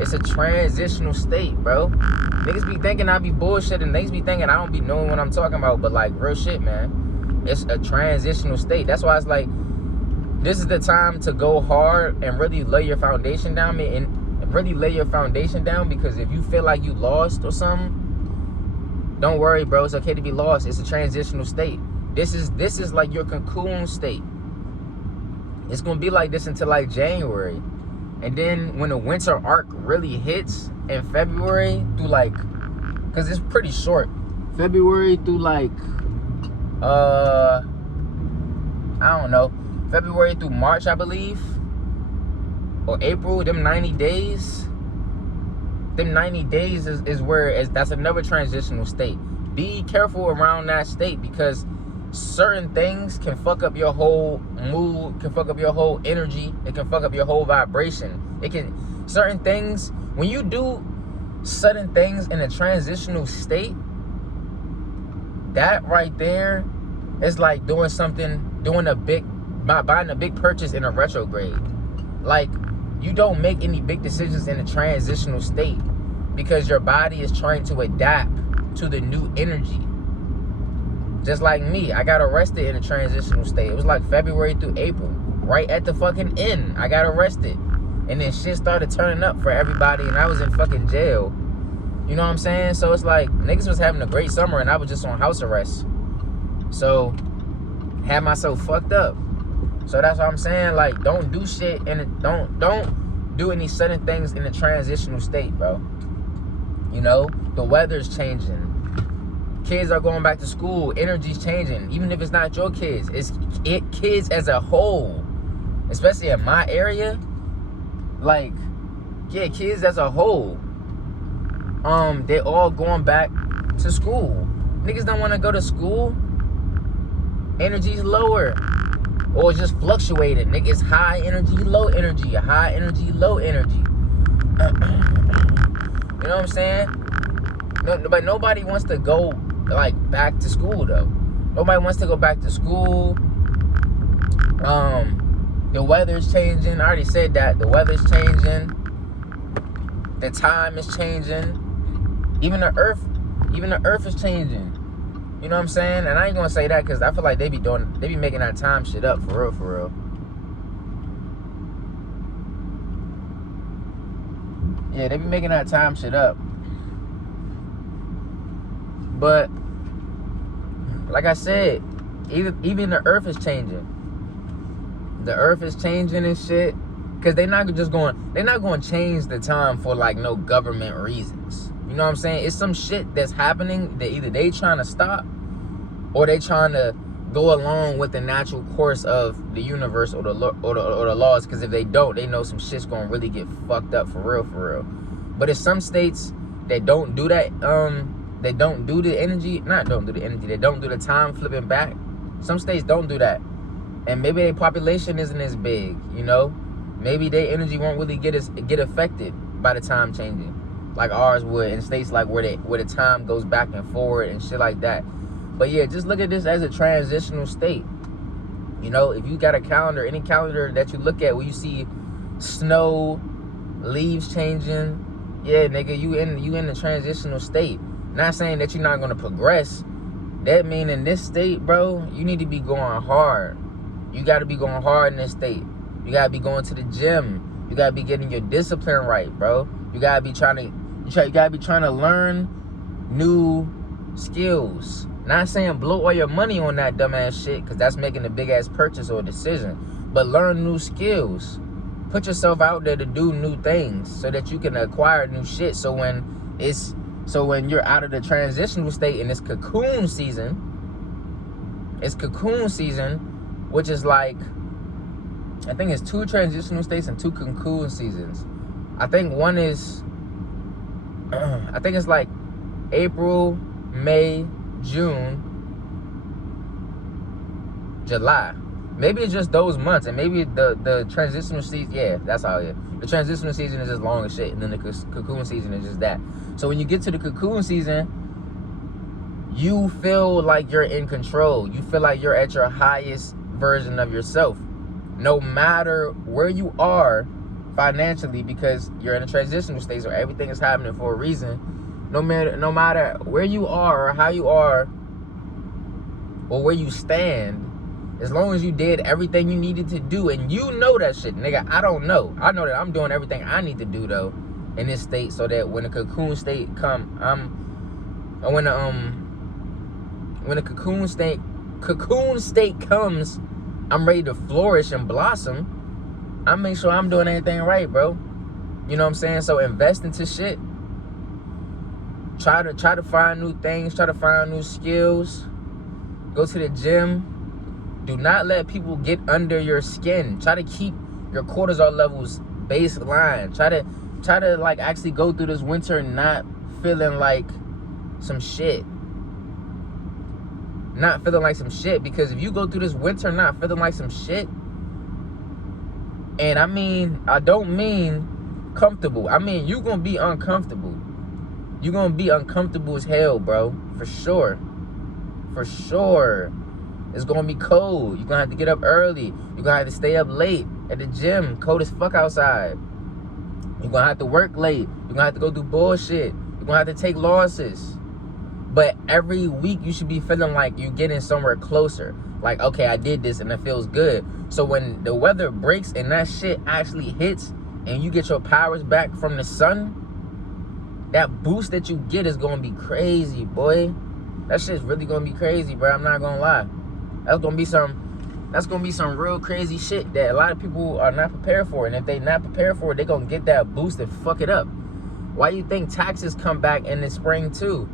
It's a transitional state, bro. Niggas be thinking I be bullshitting. Niggas be thinking I don't be knowing what I'm talking about. But like, real shit, man. It's a transitional state. That's why it's like, this is the time to go hard and really lay your foundation down. And really lay your foundation down, because if you feel like you lost or something, don't worry, bro. It's okay to be lost. It's a transitional state. This is like your cocoon state. It's gonna be like this until like January. And then when the winter arc really hits in February through like, cause it's pretty short. February through like, I don't know, February through March, I believe, or April. Them 90 days. Them 90 days is where that's another transitional state. Be careful around that state, because certain things can fuck up your whole mood, can fuck up your whole energy, it can fuck up your whole vibration. It can, certain things, when you do certain things in a transitional state, that right there is like doing something, buying a big purchase in a retrograde. Like, you don't make any big decisions in a transitional state, because your body is trying to adapt to the new energy. Just like me, I got arrested in a transitional state. It was like February through April. Right at the fucking end, I got arrested. And then shit started turning up for everybody, and I was in fucking jail. You know what I'm saying? So it's like, niggas was having a great summer, and I was just on house arrest. So, had myself fucked up. So that's what I'm saying. Like, don't do shit, and don't do any sudden things in a transitional state, bro. You know, the weather's changing. Kids are going back to school. Energy's changing. Even if it's not your kids, it's kids as a whole. Especially in my area, like, yeah, kids as a whole. They all going back to school. Niggas don't want to go to school. Energy's lower, or just fluctuating. Nigga, it's high energy, low energy, high energy, low energy. You know what I'm saying? No, but nobody wants to go like back to school though. Nobody wants to go back to school. The weather's changing. I already said that. The weather's changing. The time is changing. Even the earth is changing. You know what I'm saying? And I ain't gonna say that because I feel like they be making that time shit up for real, for real. Yeah, they be making that time shit up. But like I said, even the earth is changing. The earth is changing and shit. Cause they're not going to change the time for like no government reasons. You know what I'm saying? It's some shit that's happening that either they trying to stop or they trying to go along with the natural course of the universe or the laws. Cause if they don't, they know some shit's gonna really get fucked up for real, for real. But it's some states that don't do that. They don't do the energy. They don't do the time flipping back. Some states don't do that, and maybe their population isn't as big. You know, maybe their energy won't really get affected by the time changing like ours would in states like where the time goes back and forward and shit like that. But yeah, just look at this as a transitional state. You know, if you got a calendar, any calendar that you look at where you see snow, leaves changing, yeah, nigga, you in the transitional state. Not saying that you're not gonna progress. That mean in this state, bro, you need to be going hard. You gotta be going hard in this state. You gotta be going to the gym. You gotta be getting your discipline right, bro. You gotta be trying to learn new skills. Not saying blow all your money on that dumbass shit, because that's making a big ass purchase or decision. But learn new skills. Put yourself out there to do new things so that you can acquire new shit. So when you're out of the transitional state and it's cocoon season, which is like, I think it's 2 transitional states and 2 cocoon seasons. I think one is, I think it's like April, May, June, July. Maybe it's just those months, and maybe the transitional season, yeah, that's how it is. The transitional season is just long as shit, and then the cocoon season is just that. So when you get to the cocoon season, you feel like you're in control. You feel like you're at your highest version of yourself. No matter where you are financially, because you're in a transitional state, so everything is happening for a reason. No matter where you are or how you are or where you stand, as long as you did everything you needed to do, and you know that shit, nigga. I don't know. I know that I'm doing everything I need to do though in this state, so that when the cocoon state when the cocoon state comes, I'm ready to flourish and blossom. I make sure I'm doing everything right, bro. You know what I'm saying? So invest into shit. Try to find new things. Try to find new skills. Go to the gym. Do not let people get under your skin. Try to keep your cortisol levels baseline. Try to like actually go through this winter not feeling like some shit. Not feeling like some shit, because if you go through this winter not feeling like some shit, and I don't mean comfortable. I mean, you're going to be uncomfortable. You're going to be uncomfortable as hell, bro. For sure. For sure. It's going to be cold. You're going to have to get up early. You're going to have to stay up late at the gym. Cold as fuck outside. You're going to have to work late. You're going to have to go do bullshit. You're going to have to take losses. But every week you should be feeling like you're getting somewhere closer. Like, okay, I did this and it feels good. So when the weather breaks and that shit actually hits and you get your powers back from the sun, that boost that you get is going to be crazy, boy. That shit's really going to be crazy, bro. I'm not going to lie. That's going to be some real crazy shit that a lot of people are not prepared for. And if they not prepared for it, they're going to get that boost and fuck it up. Why you think taxes come back in the spring too?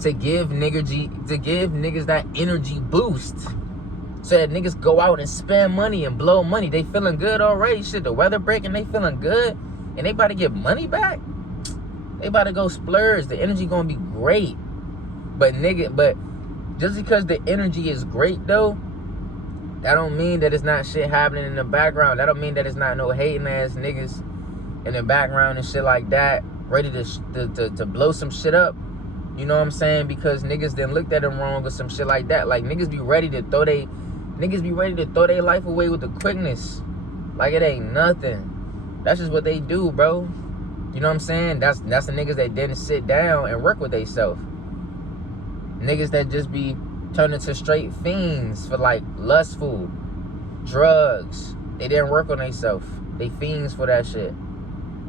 To give niggas that energy boost, so that niggas go out and spend money and blow money. They feeling good already. Shit, the weather breaking, they feeling good, and they about to get money back. They about to go splurge. The energy gonna be great. But just because the energy is great though, that don't mean that it's not shit happening in the background. That don't mean that it's not no hating ass niggas in the background and shit like that, ready to blow some shit up. You know what I'm saying? Because niggas then looked at them wrong or some shit like that. Like, niggas be ready to throw their life away with the quickness. Like it ain't nothing. That's just what they do, bro. You know what I'm saying? That's the niggas that didn't sit down and work with theyself. Niggas that just be turning to straight fiends for like lustful drugs. They didn't work on theyself. They fiends for that shit.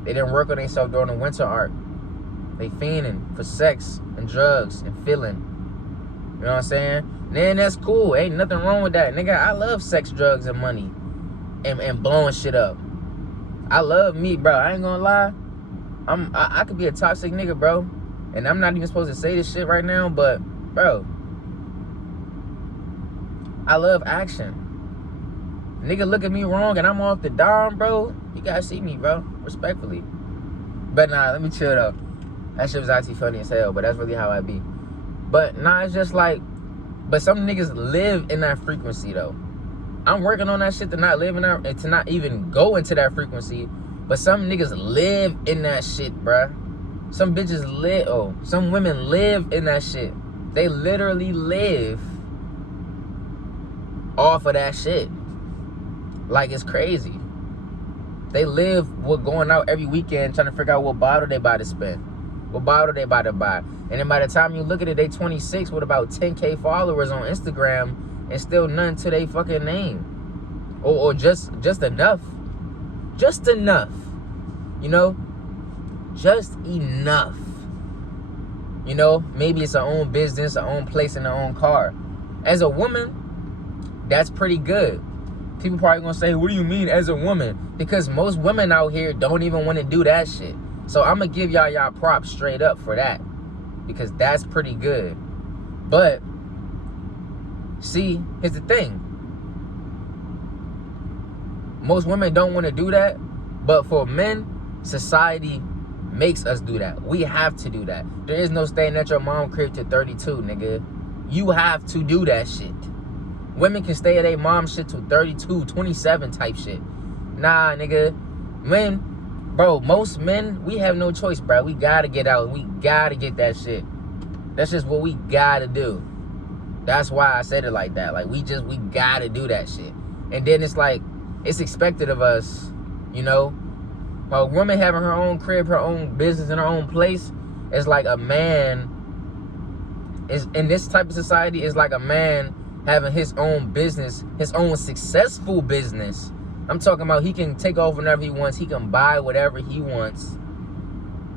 They didn't work on themselves during the winter arc. They fiending for sex and drugs and feeling. You know what I'm saying? Then that's cool. Ain't nothing wrong with that. Nigga, I love sex, drugs, and money. And blowing shit up. I love me, bro. I ain't gonna lie. I could be a toxic nigga, bro. And I'm not even supposed to say this shit right now, but, bro, I love action. Nigga look at me wrong and I'm off the dime, bro. You gotta see me, bro. Respectfully. But nah, let me chill though. That shit was actually funny as hell, but that's really how I be. But nah, it's just like, but some niggas live in that frequency though. I'm working on that shit to not live in that, and to not even go into that frequency. But some niggas live in that shit, bruh. Some women live in that shit. They literally live off of that shit. Like, it's crazy. They live with going out every weekend trying to figure out what bottle they about to spend. What bottle they about to buy. And then by the time you look at it, they 26 with about 10K followers on Instagram and still none to their fucking name. Or just enough. Just enough. You know? Just enough. You know? Maybe it's her own business, her own place, and her own car. As a woman, that's pretty good. People probably gonna say, what do you mean as a woman? Because most women out here don't even want to do that shit. So I'm gonna give y'all props straight up for that. Because that's pretty good. But, see, here's the thing. Most women don't want to do that. But for men, society makes us do that. We have to do that. There is no staying at your mom crib to 32, nigga. You have to do that shit. Women can stay at their mom shit to 32, 27 type shit. Nah, nigga. Bro, most men, we have no choice, bro. We gotta get out. We gotta get that shit. That's just what we gotta do. That's why I said it like that. Like, we gotta do that shit. And then it's like, it's expected of us, you know? A woman having her own crib, her own business, in her own place is like a man is in this type of society is like a man having his own business, his own successful business. I'm talking about he can take off whenever he wants. He can buy whatever he wants.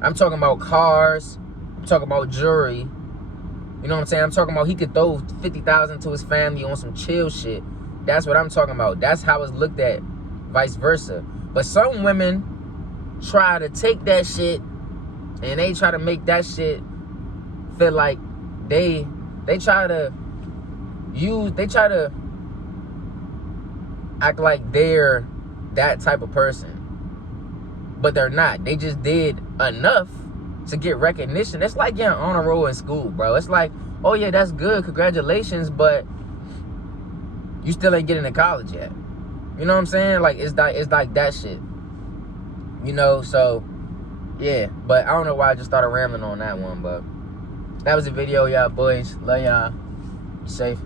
I'm talking about cars. I'm talking about jewelry. You know what I'm saying? I'm talking about he could throw $50,000 to his family on some chill shit. That's what I'm talking about. That's how it's looked at, vice versa. But some women try to take that shit and they try to make that shit feel like they try to act like they're that type of person. But they're not. They just did enough to get recognition. It's like getting on a roll in school, bro. It's like, oh yeah, that's good, congratulations, but you still ain't getting to college yet. You know what I'm saying? Like it's like that shit. You know, so yeah. But I don't know why I just started rambling on that one, but that was the video, y'all boys. Love y'all. Be safe.